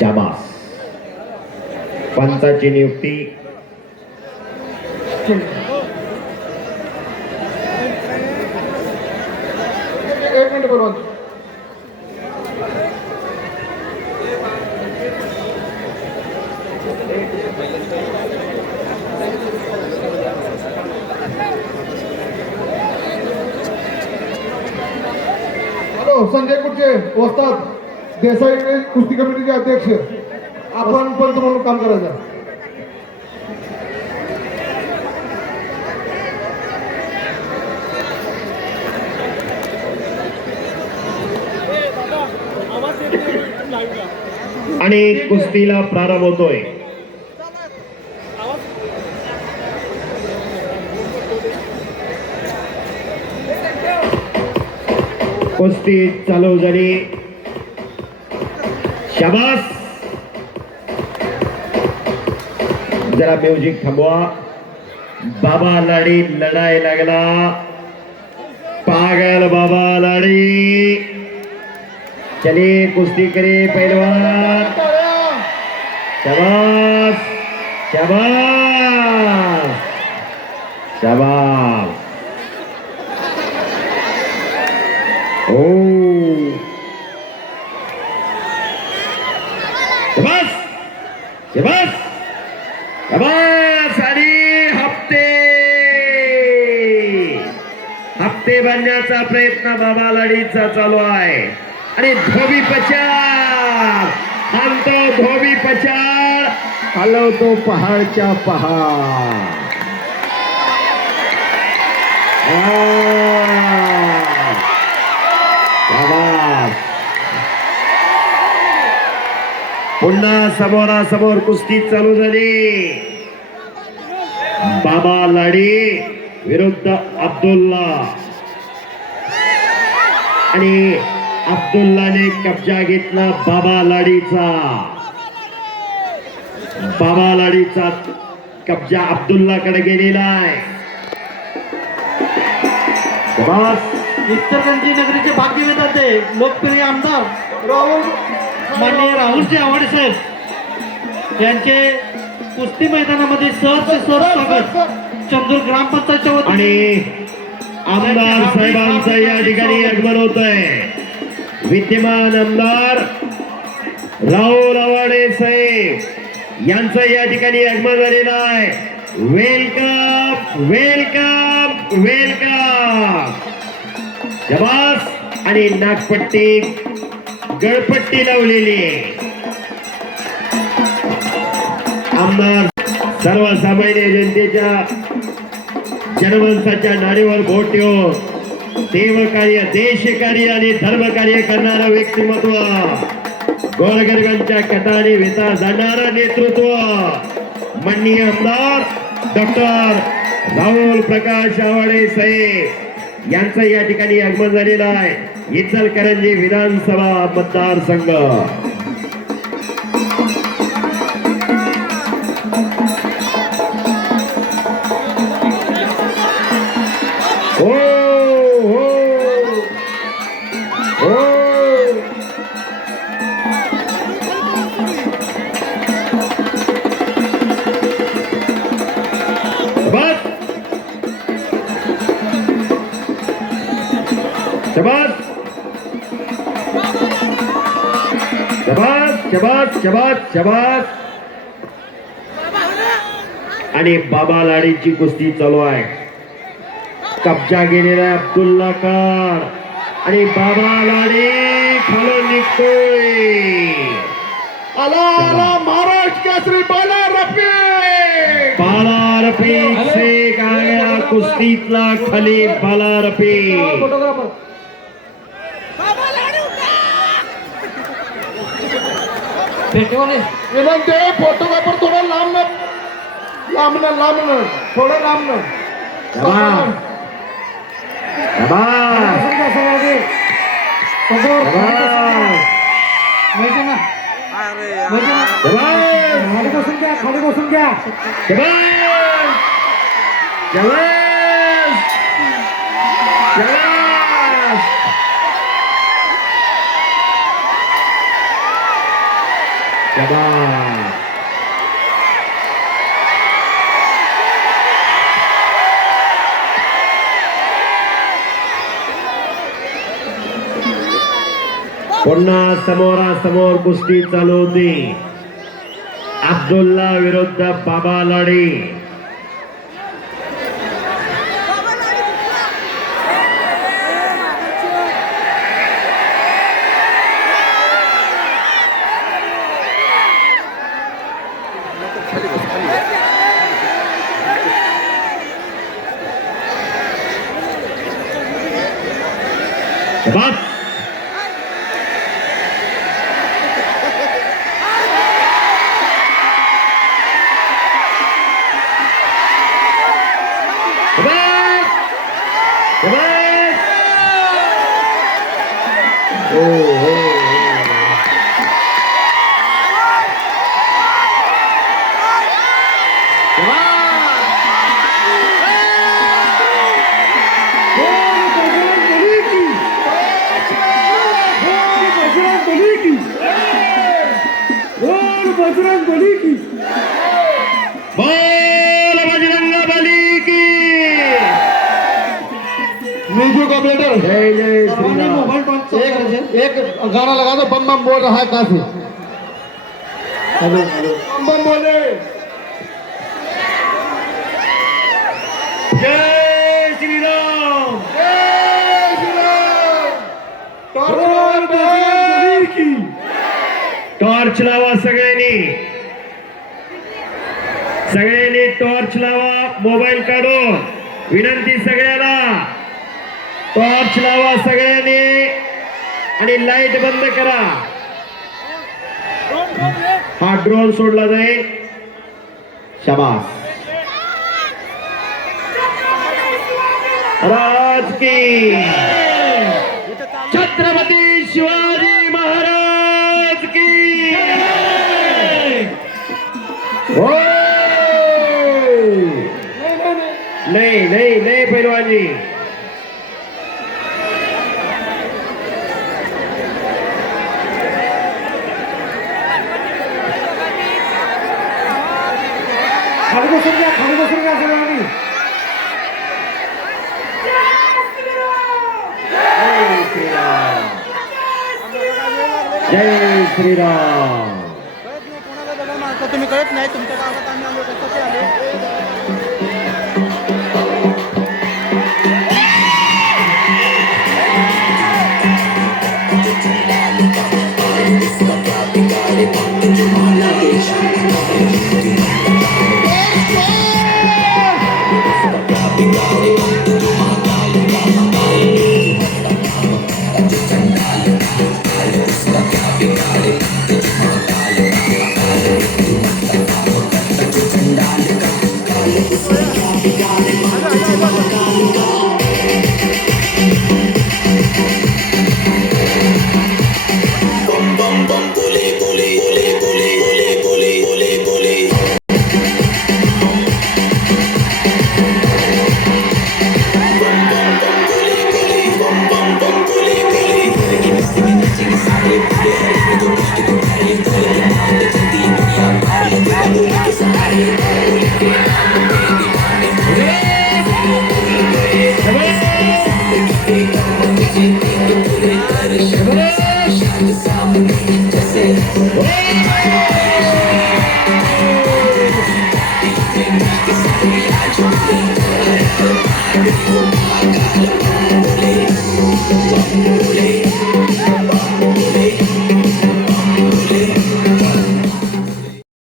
शाबास पंचाची नियुक्ती एक मिनिट बरोबर हॅलो संजय कुठचे वस्ताद देसाई कुस्ती कमिटीचे अध्यक्ष. आपण पण म्हणून काम करायचं आणि कुस्तीला प्रारंभ होतोय. कुस्ती चालू झाली. शाबास जरा म्युझिक थांबवा. बाबा लाडी लढाई लागला. पागल बाबा लाडी. चले कुस्ती करे पहलवान शाबास शाबास शाबास ओ शाबास शाबास! शाबास! आणि हप्ते! हप्ते बनण्याचा प्रयत्न बाबा लाडीचा चालू आहे. आणि धोबी पचार आणतो धोबी पचार हलवतो पहाडच्या पहाड. पुन्हा समोरासमोर कुस्ती चालू झाली. बाबा लाडी विरुद्ध अब्दुल्ला. आणि अब्दुल्लाने कब्जा घेतला बाबा लाडीचा. बाबा लाडीचा कब्जा अब्दुल्लाकडे गेलेला आहे. शाबास. इचलकरंजी नगरीचे ते लोकप्रिय आमदार राहुल माननीय राहुलजी आव्हाड साहेब यांचे कुस्ती मैदानामध्ये सहर्ष सर स्वागत. चंदूर ग्रामपंचायतच्या वतीने. आणि आमदार साहेबांचं या ठिकाणी आगमन होत आहे विद्यमान आमदार राहुल आवाडे साहेब यांचं या ठिकाणी आगमन झालेलं आहे. वेलकम वेलकम वेलकम शबास. आणि नागपट्टी गळपट्टी लावलेली आहे. आमदार सर्वसामान्य जनतेच्या जनमानसाच्या नाडीवर बोट ठेवून देवकार्य देशकार्य आणि धर्मकार्य करणारं व्यक्तिमत्व गोरगरिबांच्या कटाने वेता जाणारं नेतृत्व माननीय आमदार डॉक्टर राहुल प्रकाश आवाडे साहेब यांचं या ठिकाणी आगमन झालेलं आहे. इचलकरंजी विधानसभा मतदारसंघ. शाबास शाबास शाबास. शाबास आणि बाबा लाडीची कुस्ती चालू आहे. कब्जा गेलेला अब्दुल्ला कार आणि बाबा लाडी खालून निघतोय. आला आला महाराष्ट्र केसरी बाला रफी बाला गया कुस्तीतला खाली बाला रफीक. फोटोग्राफर भेटेवाले विनंती आहे, फोटोग्राफर थोडं लांब न लांब न लांब न। थोडं लांब न। शाबास शाबास शाबास खाली बसून घ्या खाली बसून घ्या शाबास शाबास शाबास शाबास. पुन्हा समोरासमोर कुस्ती चालू होती अब्दुल्ला विरुद्ध बाबा लाडी शाबास. शाबास. शाबास. हो, हो, हो. बोल चालू करायचे. एक एक गाना लगा दो बम बम बोल रहा है कहाँ से हेलो। हेलो बम बम बोले। जय श्रीराम जय श्री राम। टॉर्च की टॉर्च लावा सगळ्यांनी सगळ्यांनी टॉर्च लावा मोबाईल काढून विनंती सगळ्याला। टॉर्च लावा सगळ्यांनी आणि लाइट बंद करा. हा ड्रोन सोडला जाईल. शबास. राज की. छत्रपती शिवाजी महाराज की. हो. नाही नाही नाही पैलवानजी. खाली बसून घ्या खाली बसून घ्या सगळ्यांनी जय श्रीराम. तुम्ही? कळत नाही. तुमच्या गावात आम्ही आलो कसं ते आले? जय